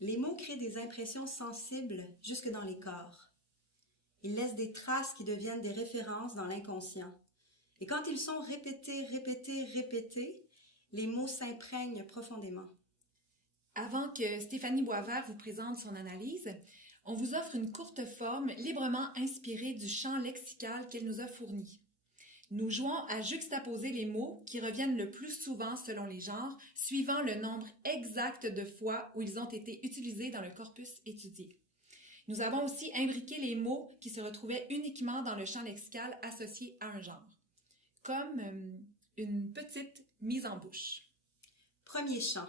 Les mots créent des impressions sensibles jusque dans les corps. Ils laissent des traces qui deviennent des références dans l'inconscient. Et quand ils sont répétés, les mots s'imprègnent profondément. Avant que Stéphanie Boisvert vous présente son analyse, on vous offre une courte forme librement inspirée du champ lexical qu'elle nous a fourni. Nous jouons à juxtaposer les mots qui reviennent le plus souvent selon les genres, suivant le nombre exact de fois où ils ont été utilisés dans le corpus étudié. Nous avons aussi imbriqué les mots qui se retrouvaient uniquement dans le champ lexical associé à un genre, comme une petite mise en bouche. Premier champ.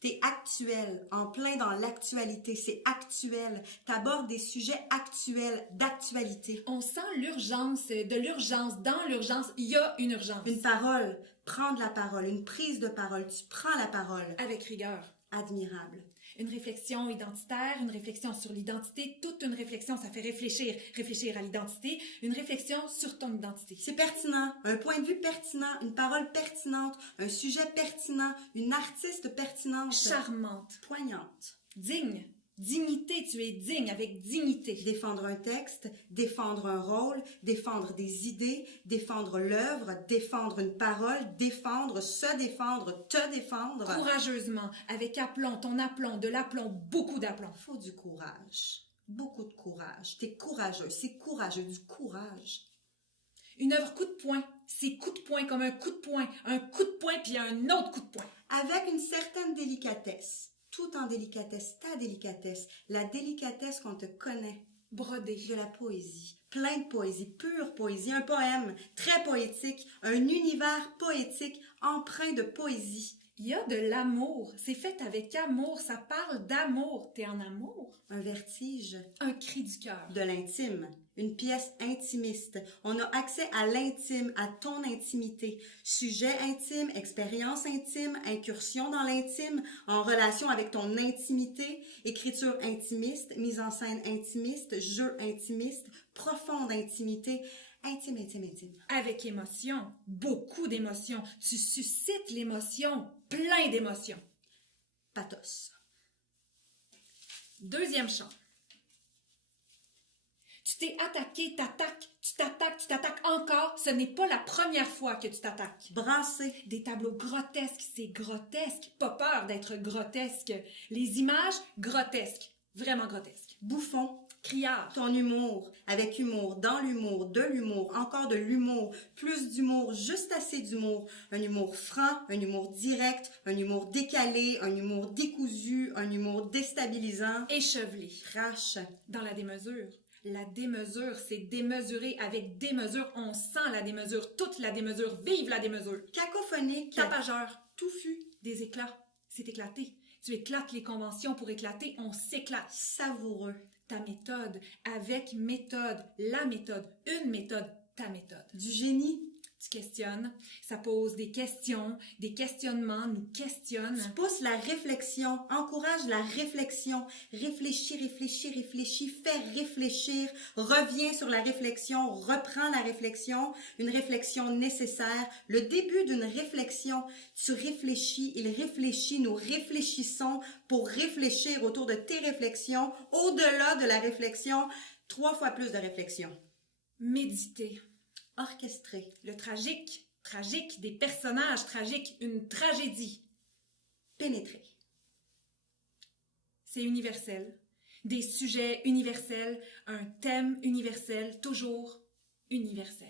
T'es actuel, en plein dans l'actualité, c'est actuel. T'abordes des sujets actuels, d'actualité. On sent l'urgence, de l'urgence, dans l'urgence, il y a une urgence. Une parole, prendre la parole, une prise de parole, tu prends la parole. Avec rigueur. Admirable. Une réflexion identitaire, une réflexion sur l'identité, toute une réflexion, ça fait réfléchir à l'identité, une réflexion sur ton identité. C'est pertinent, un point de vue pertinent, une parole pertinente, un sujet pertinent, une artiste pertinente. Charmante. Poignante. Digne. Dignité, tu es digne avec dignité. Défendre un texte, défendre un rôle, défendre des idées, défendre l'œuvre, défendre une parole, défendre, se défendre, te défendre. Courageusement, avec aplomb, ton aplomb, de l'aplomb, beaucoup d'aplomb. Faut du courage, beaucoup de courage. T'es courageux, c'est courageux, du courage. Une œuvre coup de poing, c'est coup de poing comme un coup de poing puis un autre coup de poing. Avec une certaine délicatesse. Tout en délicatesse, ta délicatesse, la délicatesse qu'on te connaît. Brodé. De la poésie, plein de poésie, pure poésie, un poème très poétique, un univers poétique empreint de poésie. Il y a de l'amour, c'est fait avec amour, ça parle d'amour. T'es en amour? Un vertige. Un cri du cœur. De l'intime. Une pièce intimiste. On a accès à l'intime, à ton intimité. Sujet intime, expérience intime, incursion dans l'intime, en relation avec ton intimité, écriture intimiste, mise en scène intimiste, jeu intimiste, profonde intimité. Intime. Avec émotion, beaucoup d'émotions. Tu suscites l'émotion, plein d'émotions. Pathos. Deuxième champ. Tu t'es attaqué, tu t'attaques encore. Ce n'est pas la première fois que tu t'attaques. Brassé. Des tableaux grotesques, c'est grotesque. Pas peur d'être grotesque. Les images, grotesques. Vraiment grotesques. Bouffon. Criard. Ton humour, avec humour, dans l'humour, de l'humour, encore de l'humour, plus d'humour, juste assez d'humour. Un humour franc, un humour direct, un humour décalé, un humour décousu, un humour déstabilisant. Échevelé. Crache. Dans la démesure. La démesure, c'est démesuré avec démesure. On sent la démesure, toute la démesure. Vive la démesure. Cacophonique. Tapageur. Touffu. Des éclats. C'est éclaté. Tu éclates les conventions pour éclater. On s'éclate. Savoureux. Ta méthode, avec méthode, la méthode, une méthode, ta méthode. Du génie. Tu questionnes, ça pose des questions, des questionnements, nous questionne. Tu pousses la réflexion, encourage la réflexion. Réfléchis, fais réfléchir, reviens sur la réflexion, reprends la réflexion, une réflexion nécessaire, le début d'une réflexion. Tu réfléchis, il réfléchit, nous réfléchissons pour réfléchir autour de tes réflexions, au-delà de la réflexion, 3 fois plus de réflexion. Méditer. Orchestré. Le tragique, des personnages tragiques, une tragédie. Pénétrer. C'est universel. Des sujets universels, un thème universel, toujours universel.